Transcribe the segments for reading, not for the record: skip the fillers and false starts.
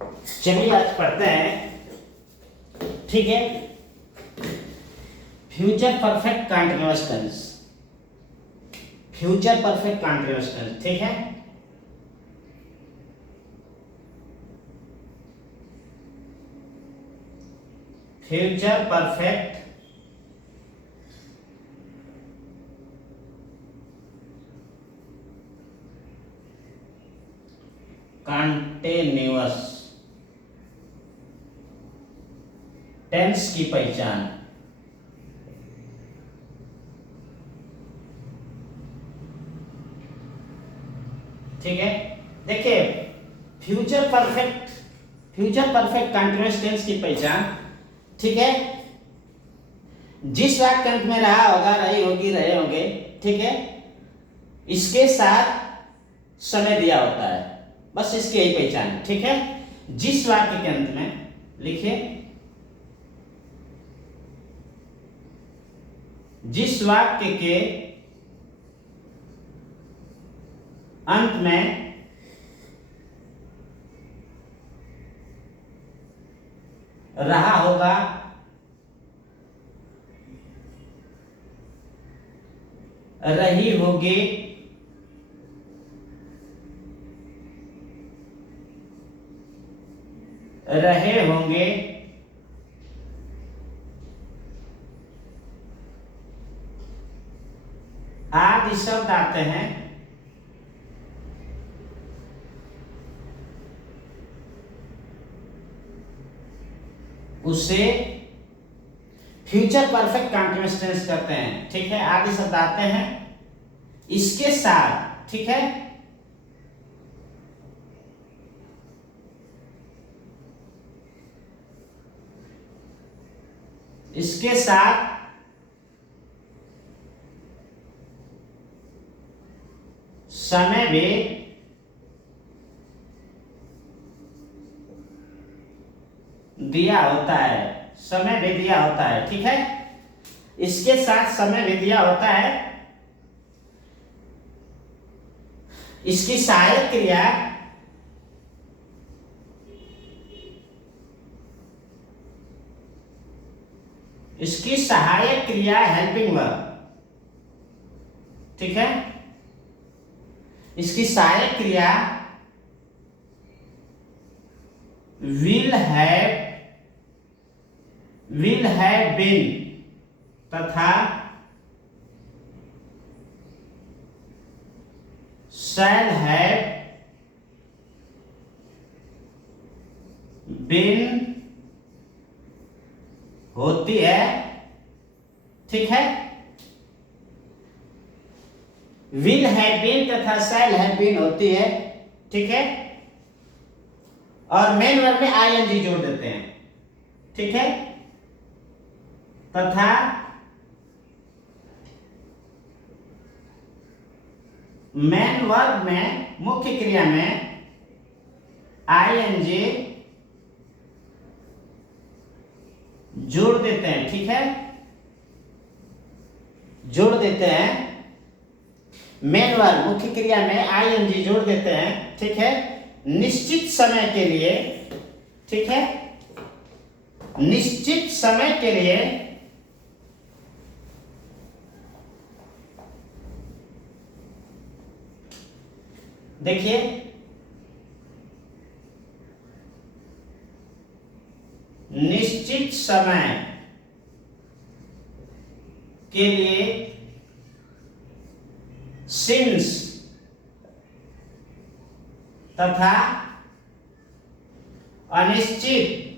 चलिए आज पढ़ते हैं, ठीक है। Future perfect continuous tense, future perfect continuous tense, ठीक है। फ्यूचर परफेक्ट कंटीन्यूअस टेंस की पहचान। ठीक है, देखिए फ्यूचर परफेक्ट कंटीन्यूअस टेंस की पहचान, ठीक है। जिस वाक्य अंत में रहा होगा, रही होगी, रहे होंगे, ठीक है, इसके साथ समय दिया होता है, बस इसकी यही पहचान है, ठीक है। जिस वाक्य के अंत में लिखिए, जिस वाक्य के अंत में रहा होगा, रही होगी, रहे होंगे, आदि शब्द आते हैं, उसे फ्यूचर परफेक्ट कंटीन्यूअस टेंस कहते हैं, ठीक है। आदि शब्द आते हैं इसके साथ, ठीक है, इसके साथ समय भी दिया होता है, समय भी दिया होता है, ठीक है। इसके साथ समय भी दिया होता है। इसकी सहायक क्रिया हेल्पिंग वर्ब, ठीक है। इसकी सहायक क्रिया विल हैव बीन तथा शैल हैव बीन होती है, ठीक है। विल हैव बीन तथा शैल हैव बीन होती है, ठीक है। और मेन वर्ब में आईएनजी जोड़ देते हैं, ठीक है। तथा मेन वर्ब में, मुख्य क्रिया में आईएनजी जोड़ देते हैं, ठीक है, जोड़ देते हैं। मेन वर्ब मुख्य क्रिया में आईएनजी जोड़ देते हैं, ठीक है, निश्चित समय के लिए, ठीक है, निश्चित समय के लिए देखिए निश्चित समय के लिए सिंस तथा अनिश्चित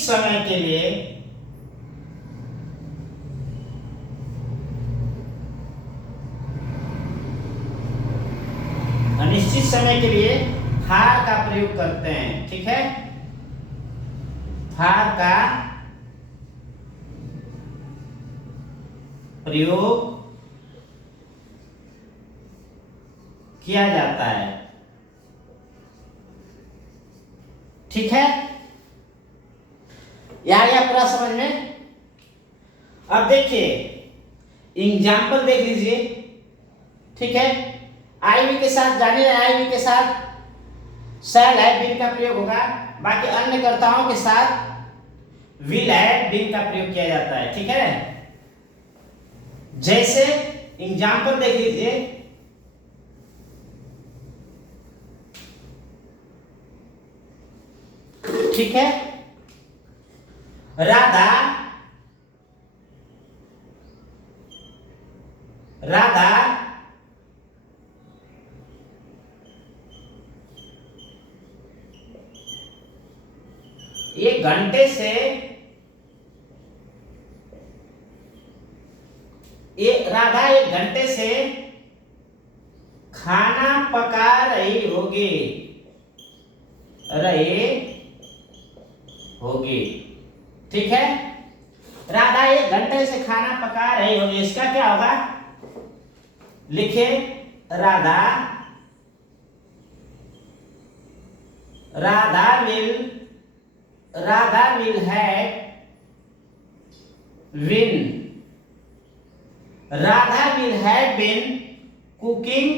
समय के लिए फार का प्रयोग करते हैं, ठीक है। फार का प्रयोग किया जाता है, ठीक है। या पूरा समझ में। अब देखिए एग्जाम्पल देख लीजिए, ठीक है। आईवी के साथ जाने आईवी के साथ शैल है बीन का प्रयोग होगा, बाकी अन्य कर्ताओं के साथ विल है बीन का प्रयोग किया जाता है। ठीक है, जैसे एग्जाम्पल देख लीजिए, ठीक है, राधा राधा 1 घंटे से राधा 1 घंटे से खाना पका रही होगी ठीक है, राधा 1 घंटे से खाना पका रही होगी, इसका क्या होगा, लिखे Radha will have been cooking,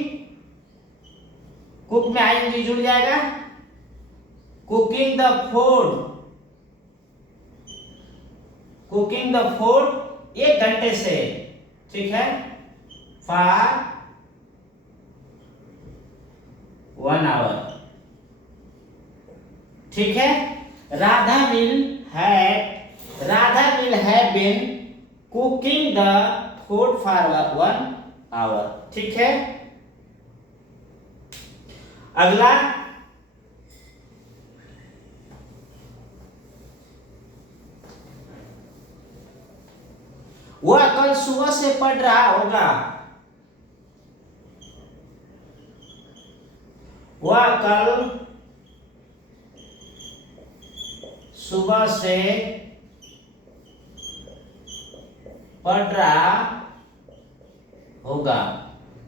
cook में आईएनजी जुड़ जाएगा, कुकिंग द फूड 1 घंटे से, ठीक है, फॉर 1 आवर। ठीक है, Radha will have been cooking the food for 1 hour। ठीक है, अगला, वह कल सुबह से पढ़ रहा होगा, वह कल सुबह से पढ़ रहा होगा।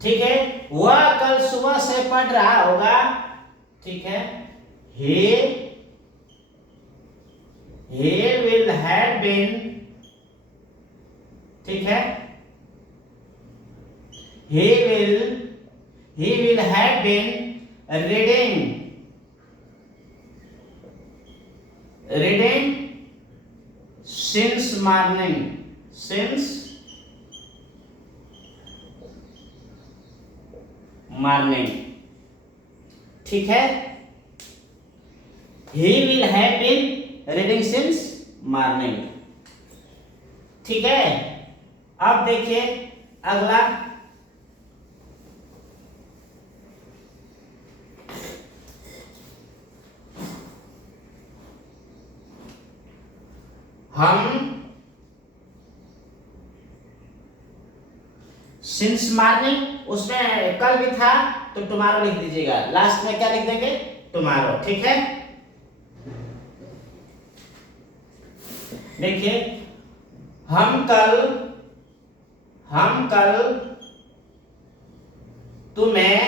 ठीक है, वह कल सुबह से पढ़ रहा होगा। ठीक है, he will have been, ठीक है, he will have been reading since morning, ठीक है, he will have been reading since morning। ठीक है, अब देखिए अगला, हम सिंस मॉर्निंग, उसमें कल भी था तो टुमारो लिख दीजिएगा, लास्ट में क्या लिख देंगे, टुमारो। ठीक है, देखिए, हम कल तुम्हें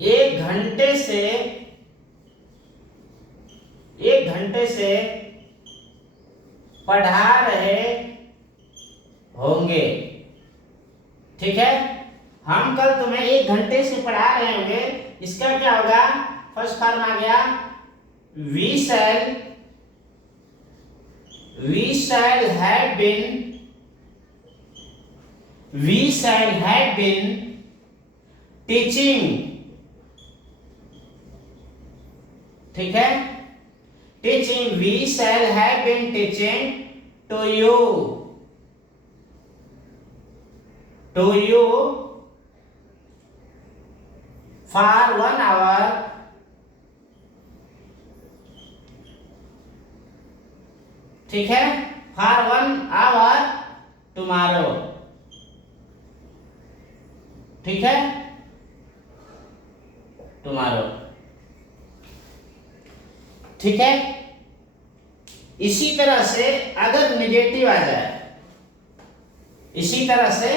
1 घंटे से पढ़ा रहे होंगे। ठीक है, हम कल तुम्हें 1 घंटे से पढ़ा रहे होंगे, इसका क्या होगा, फर्स्ट फॉर्म आ गया, we shall have been teaching। ठीक है, teaching, we shall have been teaching to you for 1 hour। ठीक है, for 1 hour tomorrow। ठीक है, tomorrow। ठीक है, इसी तरह से अगर निगेटिव आ जाए, इसी तरह से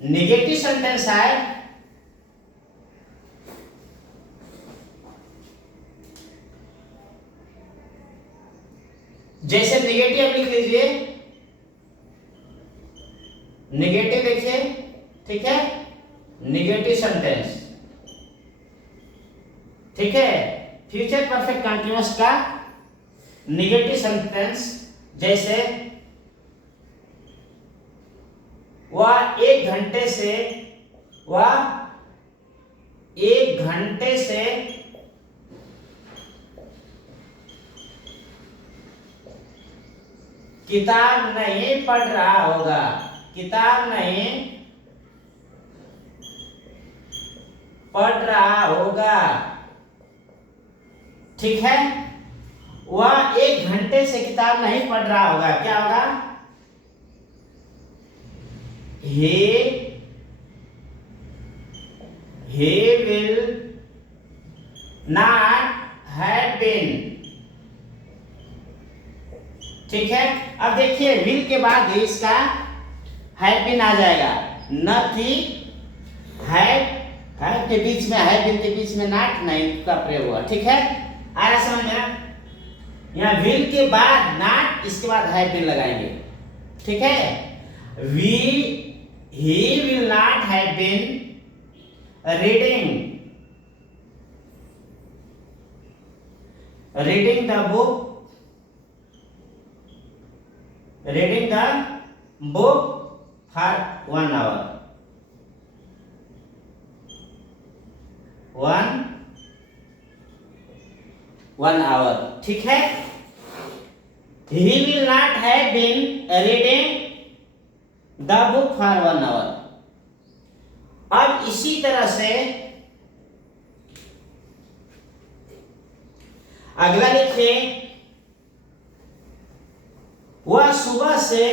निगेटिव सेंटेंस आए, जैसे निगेटिव लिख लीजिए, निगेटिव देखिए, ठीक है, निगेटिव सेंटेंस, ठीक है। फ्यूचर परफेक्ट कंटीन्यूअस का निगेटिव सेंटेंस, जैसे वह एक घंटे से किताब नहीं पढ़ रहा होगा, किताब नहीं पढ़ रहा होगा, ठीक है। वह एक घंटे से किताब नहीं पढ़ रहा होगा, क्या होगा? he will not have been, ठीक है। अब देखिए विल के बाद इसका हैव बीन आ जाएगा, न थी, हैव के बीच में, हैव बीन के बीच में नॉट नहीं का प्रयोग हुआ, ठीक है। आ रहा समझ में? यहाँ विल के बाद नॉट, इसके बाद हैव बीन लगाएंगे, ठीक है। he will not have been reading the book for 1 hour, 1 hour, ठीक है। he will not have been reading the book for 1 hour। अब इसी तरह से अगला लिखिए, वह सुबह से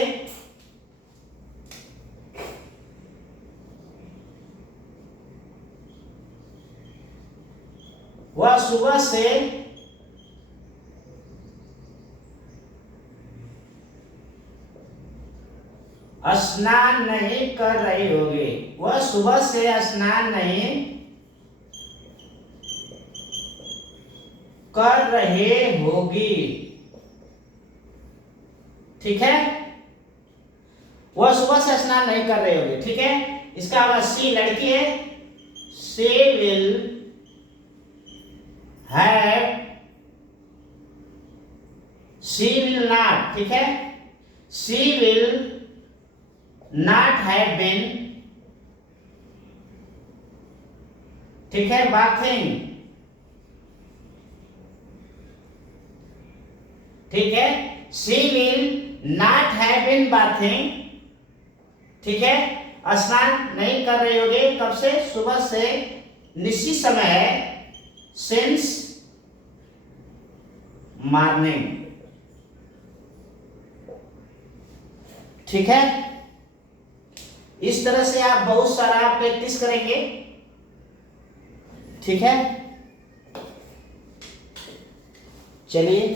स्नान नहीं कर रही होगी, वह सुबह से स्नान नहीं कर रहे होगी, ठीक है। वह सुबह से स्नान नहीं कर रही होगी, ठीक है। इसका आवाज सी लड़की है, she will not, ठीक है, she will not have been, ठीक है, bathing, ठीक है। she will not have been bathing, ठीक है। स्नान नहीं कर रहे होगे, कब से? सुबह से, निश्चित समय है, since morning, ठीक है। इस तरह से आप बहुत सारा प्रैक्टिस करेंगे, ठीक है। चलिए